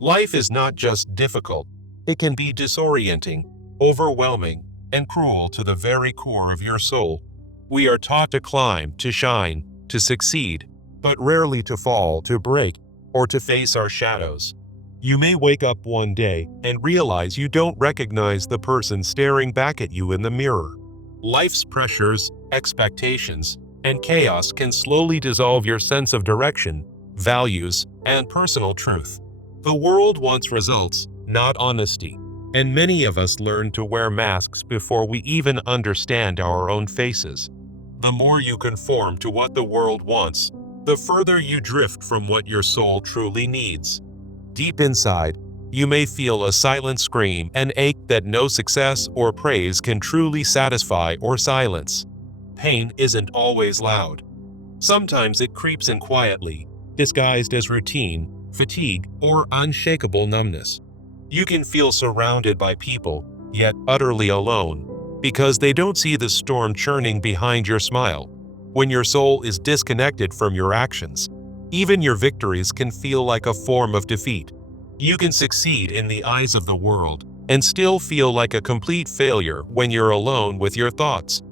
Life is not just difficult, it can be disorienting, overwhelming, and cruel to the very core of your soul. We are taught to climb, to shine, to succeed, but rarely to fall, to break, or to face our shadows. You may wake up one day and realize you don't recognize the person staring back at you in the mirror. Life's pressures, expectations, and chaos can slowly dissolve your sense of direction, values, and personal truth. The world wants results, not honesty, and many of us learn to wear masks before we even understand our own faces. The more you conform to what the world wants, the further you drift from what your soul truly needs. Deep inside, you may feel a silent scream, an ache that no success or praise can truly satisfy or silence. Pain isn't always loud. Sometimes it creeps in quietly, disguised as routine, fatigue, or unshakable numbness. You can feel surrounded by people, yet utterly alone, because they don't see the storm churning behind your smile. When your soul is disconnected from your actions, even your victories can feel like a form of defeat. You can succeed in the eyes of the world and still feel like a complete failure when you're alone with your thoughts.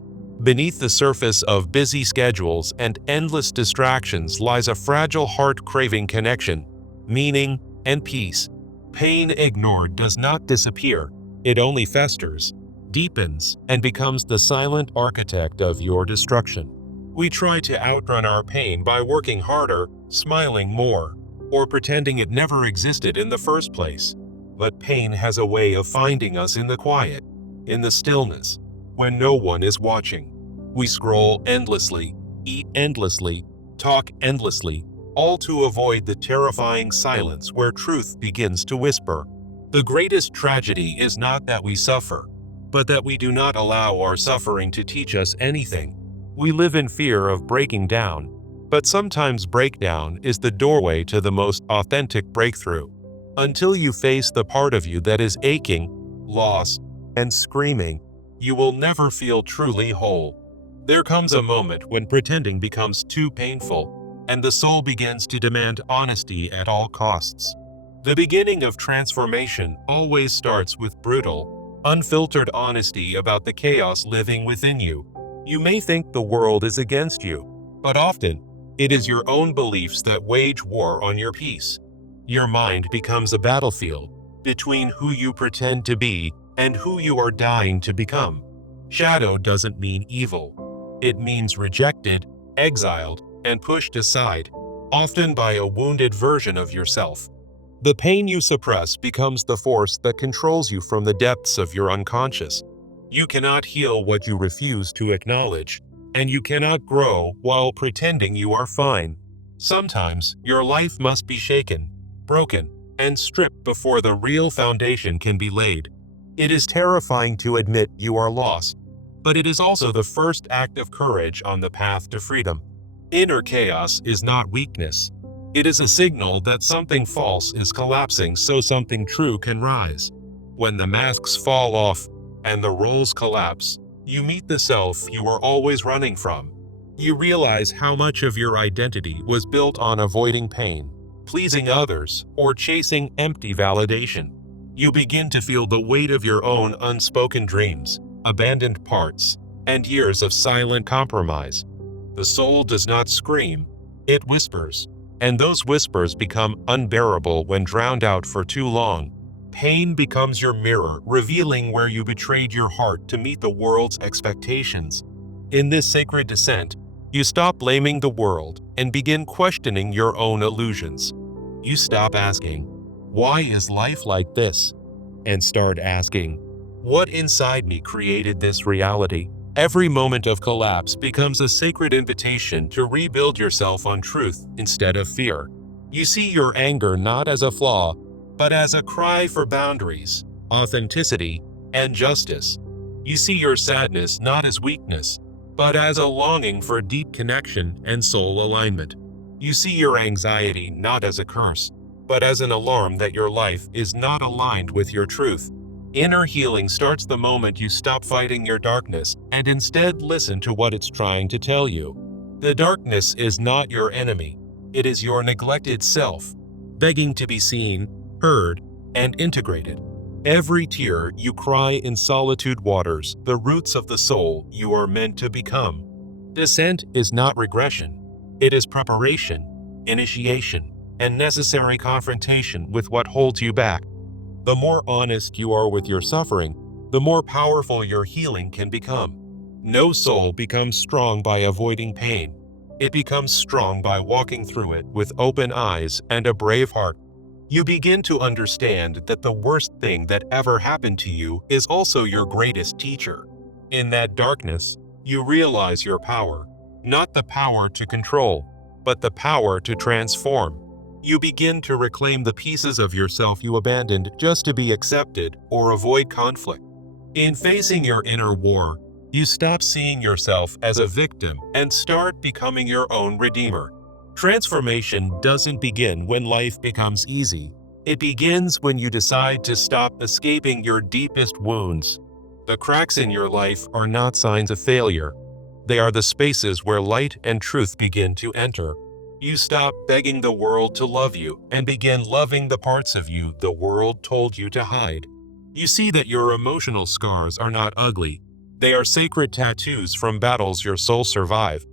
Beneath the surface of busy schedules and endless distractions lies a fragile heart-craving connection, meaning, and peace. Pain ignored does not disappear, it only festers, deepens, and becomes the silent architect of your destruction. We try to outrun our pain by working harder, smiling more, or pretending it never existed in the first place. But pain has a way of finding us in the quiet, in the stillness, when no one is watching. We scroll endlessly, eat endlessly, talk endlessly, all to avoid the terrifying silence where truth begins to whisper. The greatest tragedy is not that we suffer, but that we do not allow our suffering to teach us anything. We live in fear of breaking down, but sometimes breakdown is the doorway to the most authentic breakthrough. Until you face the part of you that is aching, lost, and screaming, you will never feel truly whole. There comes a moment when pretending becomes too painful, and the soul begins to demand honesty at all costs. The beginning of transformation always starts with brutal, unfiltered honesty about the chaos living within you. You may think the world is against you, but often, it is your own beliefs that wage war on your peace. Your mind becomes a battlefield between who you pretend to be and who you are dying to become. Shadow doesn't mean evil. It means rejected, exiled, and pushed aside, often by a wounded version of yourself. The pain you suppress becomes the force that controls you from the depths of your unconscious. You cannot heal what you refuse to acknowledge, and you cannot grow while pretending you are fine. Sometimes, your life must be shaken, broken, and stripped before the real foundation can be laid. It is terrifying to admit you are lost, but it is also the first act of courage on the path to freedom. Inner chaos is not weakness. It is a signal that something false is collapsing so something true can rise. When the masks fall off and the roles collapse, you meet the self you were always running from. You realize how much of your identity was built on avoiding pain, pleasing others, or chasing empty validation. You begin to feel the weight of your own unspoken dreams, abandoned parts, and years of silent compromise. The soul does not scream, it whispers, and those whispers become unbearable when drowned out for too long. Pain becomes your mirror, revealing where you betrayed your heart to meet the world's expectations. In this sacred descent, you stop blaming the world and begin questioning your own illusions. You stop asking, "Why is life like this?" and start asking, "What inside me created this reality?" Every moment of collapse becomes a sacred invitation to rebuild yourself on truth instead of fear. You see your anger not as a flaw, but as a cry for boundaries, authenticity, and justice. You see your sadness not as weakness, but as a longing for deep connection and soul alignment. You see your anxiety not as a curse, but as an alarm that your life is not aligned with your truth. Inner healing starts the moment you stop fighting your darkness and instead listen to what it's trying to tell you. The darkness is not your enemy. It is your neglected self, begging to be seen, heard, and integrated. Every tear you cry in solitude waters the roots of the soul you are meant to become. Descent is not regression. It is preparation, initiation, and necessary confrontation with what holds you back. The more honest you are with your suffering, the more powerful your healing can become. No soul becomes strong by avoiding pain. It becomes strong by walking through it with open eyes and a brave heart. You begin to understand that the worst thing that ever happened to you is also your greatest teacher. In that darkness, you realize your power, not the power to control, but the power to transform. You begin to reclaim the pieces of yourself you abandoned just to be accepted or avoid conflict. In facing your inner war, you stop seeing yourself as a victim and start becoming your own redeemer. Transformation doesn't begin when life becomes easy. It begins when you decide to stop escaping your deepest wounds. The cracks in your life are not signs of failure. They are the spaces where light and truth begin to enter. You stop begging the world to love you and begin loving the parts of you the world told you to hide. You see that your emotional scars are not ugly. They are sacred tattoos from battles your soul survived.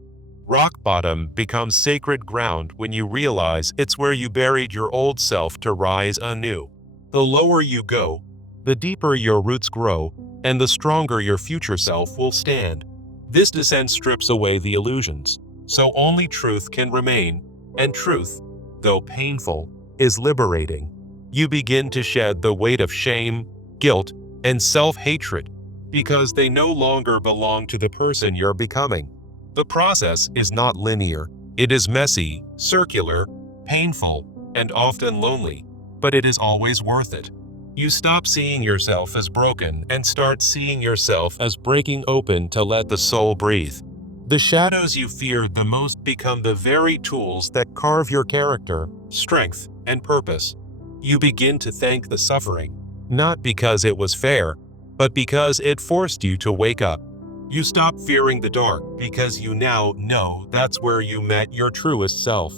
Rock bottom becomes sacred ground when you realize it's where you buried your old self to rise anew. The lower you go, the deeper your roots grow, and the stronger your future self will stand. This descent strips away the illusions, so only truth can remain, and truth, though painful, is liberating. You begin to shed the weight of shame, guilt, and self-hatred, because they no longer belong to the person you're becoming. The process is not linear. It is messy, circular, painful, and often lonely, but it is always worth it. You stop seeing yourself as broken and start seeing yourself as breaking open to let the soul breathe. The shadows you feared the most become the very tools that carve your character, strength, and purpose. You begin to thank the suffering, not because it was fair, but because it forced you to wake up. You stop fearing the dark because you now know that's where you met your truest self.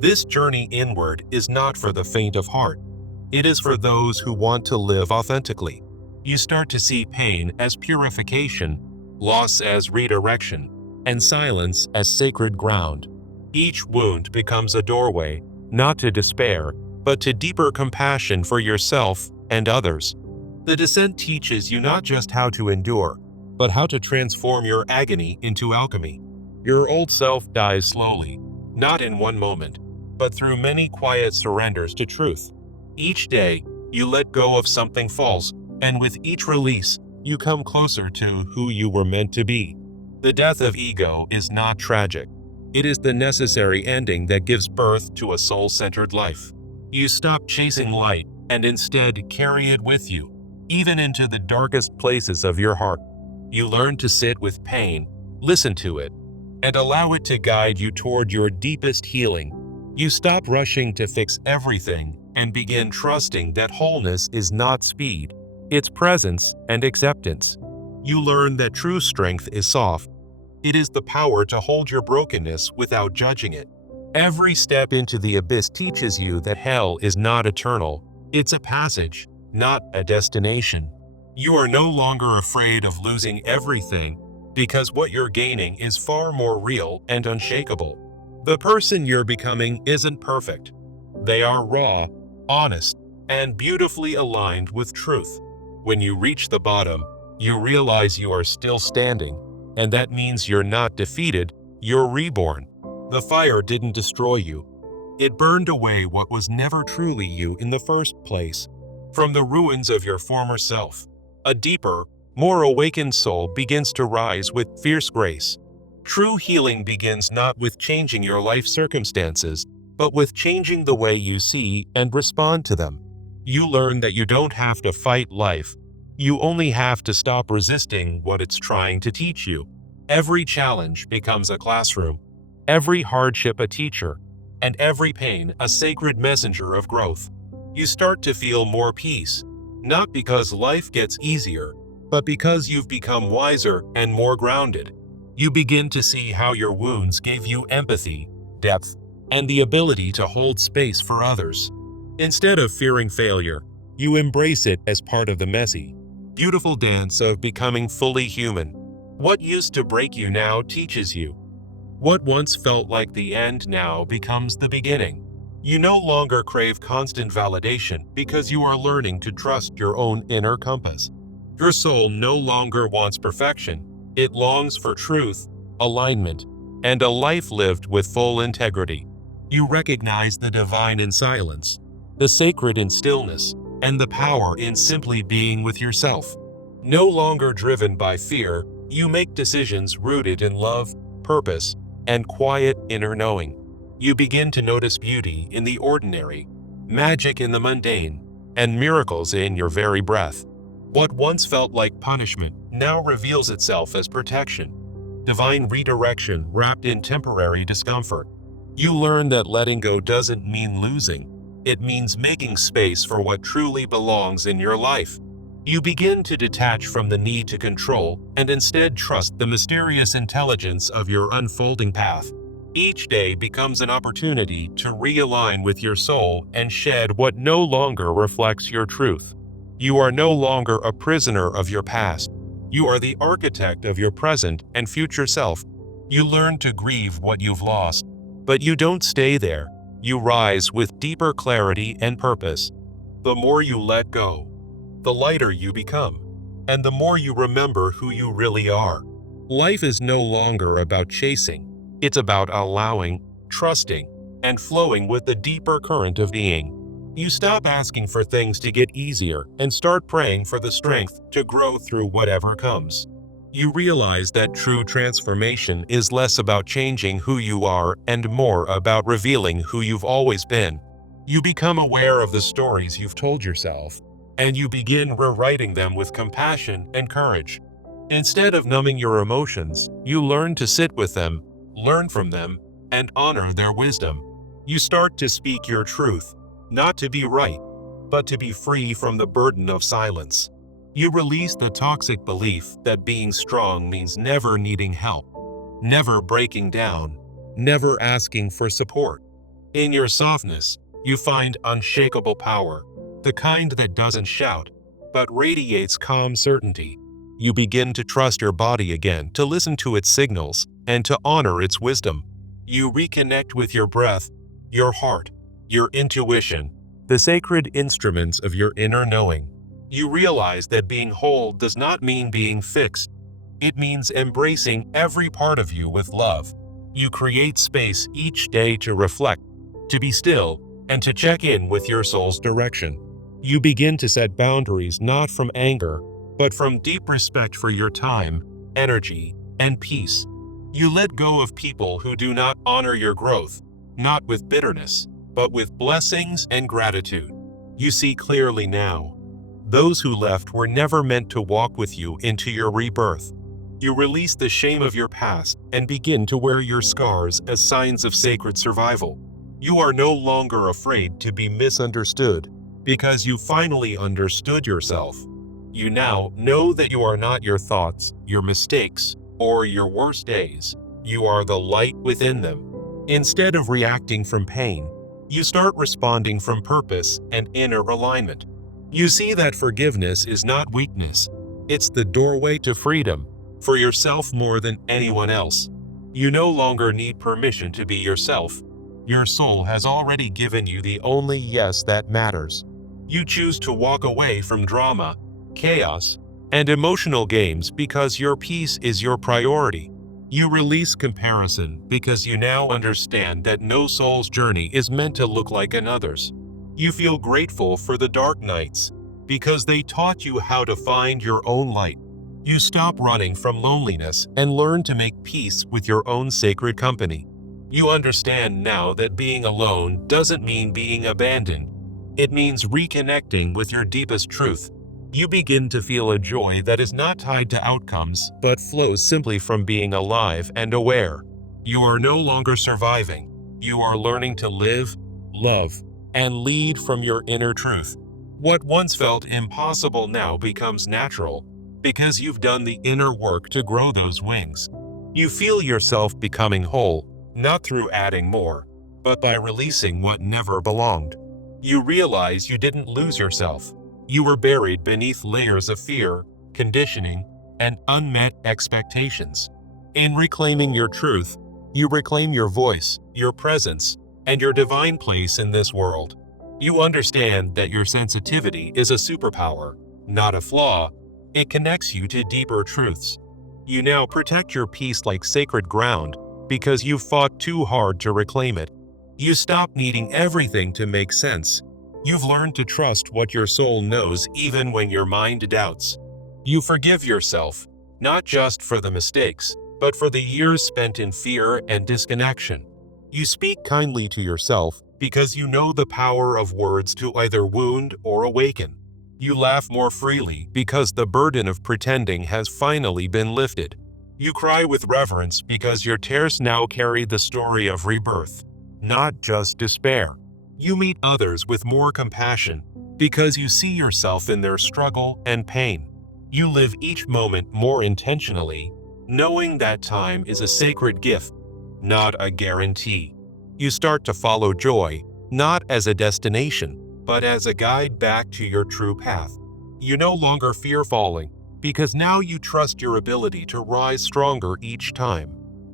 This journey inward is not for the faint of heart. It is for those who want to live authentically. You start to see pain as purification, loss as redirection, and silence as sacred ground. Each wound becomes a doorway, not to despair, but to deeper compassion for yourself and others. The descent teaches you not just how to endure, but how to transform your agony into alchemy. Your old self dies slowly, not in one moment, but through many quiet surrenders to truth. Each day, you let go of something false, and with each release, you come closer to who you were meant to be. The death of ego is not tragic. It is the necessary ending that gives birth to a soul-centered life. You stop chasing light and instead carry it with you, even into the darkest places of your heart. You learn to sit with pain, listen to it, and allow it to guide you toward your deepest healing. You stop rushing to fix everything and begin trusting that wholeness is not speed, it's presence and acceptance. You learn that true strength is soft. It is the power to hold your brokenness without judging it. Every step into the abyss teaches you that hell is not eternal. It's a passage, not a destination. You are no longer afraid of losing everything because what you're gaining is far more real and unshakable. The person you're becoming isn't perfect. They are raw, honest, and beautifully aligned with truth. When you reach the bottom, you realize you are still standing, and that means you're not defeated, you're reborn. The fire didn't destroy you. It burned away what was never truly you in the first place. From the ruins of your former self, a deeper, more awakened soul begins to rise with fierce grace. True healing begins not with changing your life circumstances, but with changing the way you see and respond to them. You learn that you don't have to fight life. You only have to stop resisting what it's trying to teach you. Every challenge becomes a classroom, every hardship a teacher, and every pain a sacred messenger of growth. You start to feel more peace, not because life gets easier, but because you've become wiser and more grounded. You begin to see how your wounds gave you empathy, depth, and the ability to hold space for others. Instead of fearing failure, you embrace it as part of the messy, beautiful dance of becoming fully human. What used to break you now teaches you. What once felt like the end now becomes the beginning. You no longer crave constant validation because you are learning to trust your own inner compass. Your soul no longer wants perfection. It longs for truth, alignment, and a life lived with full integrity. You recognize the divine in silence, the sacred in stillness, and the power in simply being with yourself. No longer driven by fear, you make decisions rooted in love, purpose, and quiet inner knowing. You begin to notice beauty in the ordinary, magic in the mundane, and miracles in your very breath. What once felt like punishment now reveals itself as protection, divine redirection wrapped in temporary discomfort. You learn that letting go doesn't mean losing. It means making space for what truly belongs in your life. You begin to detach from the need to control and instead trust the mysterious intelligence of your unfolding path. Each day becomes an opportunity to realign with your soul and shed what no longer reflects your truth. You are no longer a prisoner of your past. You are the architect of your present and future self. You learn to grieve what you've lost, but you don't stay there. You rise with deeper clarity and purpose. The more you let go, the lighter you become, and the more you remember who you really are. Life is no longer about chasing. It's about allowing, trusting, and flowing with the deeper current of being. You stop asking for things to get easier and start praying for the strength to grow through whatever comes. You realize that true transformation is less about changing who you are and more about revealing who you've always been. You become aware of the stories you've told yourself, and you begin rewriting them with compassion and courage. Instead of numbing your emotions, you learn to sit with them, learn from them, and honor their wisdom. You start to speak your truth, not to be right, but to be free from the burden of silence. You release the toxic belief that being strong means never needing help, never breaking down, never asking for support. In your softness, you find unshakable power, the kind that doesn't shout, but radiates calm certainty. You begin to trust your body again, to listen to its signals, and to honor its wisdom. You reconnect with your breath, your heart, your intuition, the sacred instruments of your inner knowing. You realize that being whole does not mean being fixed. It means embracing every part of you with love. You create space each day to reflect, to be still, and to check in with your soul's direction. You begin to set boundaries not from anger, but from deep respect for your time, energy, and peace. You let go of people who do not honor your growth, not with bitterness, but with blessings and gratitude. You see clearly now. Those who left were never meant to walk with you into your rebirth. You release the shame of your past and begin to wear your scars as signs of sacred survival. You are no longer afraid to be misunderstood because you finally understood yourself. You now know that you are not your thoughts, your mistakes, or your worst days. You are the light within them. Instead of reacting from pain, you start responding from purpose and inner alignment. You see that forgiveness is not weakness. It's the doorway to freedom, for yourself more than anyone else. You no longer need permission to be yourself. Your soul has already given you the only yes that matters. You choose to walk away from drama, chaos, and emotional games because your peace is your priority. You release comparison because you now understand that no soul's journey is meant to look like another's. You feel grateful for the dark nights because they taught you how to find your own light. You stop running from loneliness and learn to make peace with your own sacred company. You understand now that being alone doesn't mean being abandoned. It means reconnecting with your deepest truth. You begin to feel a joy that is not tied to outcomes, but flows simply from being alive and aware. You are no longer surviving. You are learning to live, love, and lead from your inner truth. What once felt impossible now becomes natural, because you've done the inner work to grow those wings. You feel yourself becoming whole, not through adding more, but by releasing what never belonged. You realize you didn't lose yourself. You were buried beneath layers of fear, conditioning, and unmet expectations. In reclaiming your truth, you reclaim your voice, your presence, and your divine place in this world. You understand that your sensitivity is a superpower, not a flaw. It connects you to deeper truths. You now protect your peace like sacred ground because you fought too hard to reclaim it. You stop needing everything to make sense. You've learned to trust what your soul knows even when your mind doubts. You forgive yourself, not just for the mistakes, but for the years spent in fear and disconnection. You speak kindly to yourself because you know the power of words to either wound or awaken. You laugh more freely because the burden of pretending has finally been lifted. You cry with reverence because your tears now carry the story of rebirth, not just despair. You meet others with more compassion because you see yourself in their struggle and pain. You live each moment more intentionally, knowing that time is a sacred gift, not a guarantee. You start to follow joy, not as a destination, but as a guide back to your true path. You no longer fear falling, because now you trust your ability to rise stronger each time.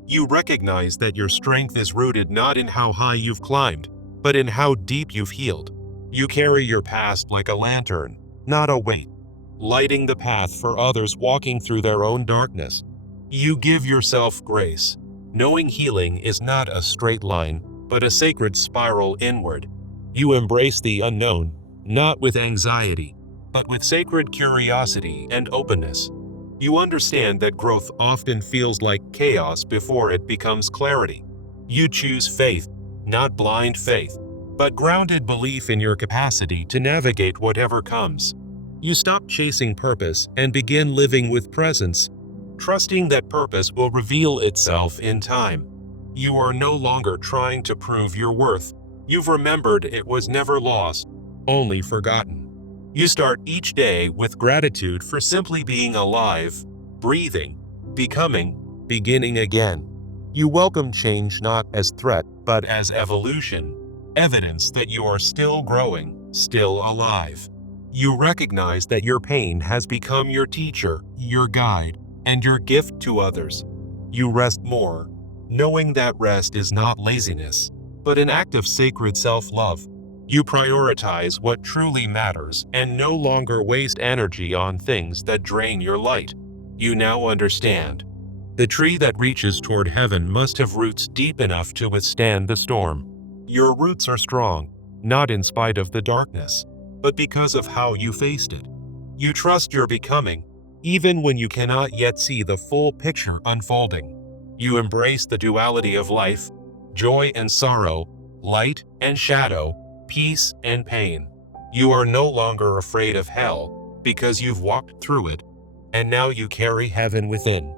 You recognize that your strength is rooted not in how high you've climbed, but in how deep you've healed. You carry your past like a lantern, not a weight, lighting the path for others walking through their own darkness. You give yourself grace, knowing healing is not a straight line, but a sacred spiral inward. You embrace the unknown, not with anxiety, but with sacred curiosity and openness. You understand that growth often feels like chaos before it becomes clarity. You choose faith, not blind faith, but grounded belief in your capacity to navigate whatever comes. You stop chasing purpose and begin living with presence, trusting that purpose will reveal itself in time. You are no longer trying to prove your worth. You've remembered it was never lost, only forgotten. You start each day with gratitude for simply being alive, breathing, becoming, beginning again. You welcome change not as threat, but as evolution, evidence that you are still growing, still alive. You recognize that your pain has become your teacher, your guide, and your gift to others. You rest more, knowing that rest is not laziness, but an act of sacred self-love. You prioritize what truly matters and no longer waste energy on things that drain your light. You now understand. The tree that reaches toward heaven must have roots deep enough to withstand the storm. Your roots are strong, not in spite of the darkness, but because of how you faced it. You trust your becoming, even when you cannot yet see the full picture unfolding. You embrace the duality of life, joy and sorrow, light and shadow, peace and pain. You are no longer afraid of hell because you've walked through it, and now you carry heaven within.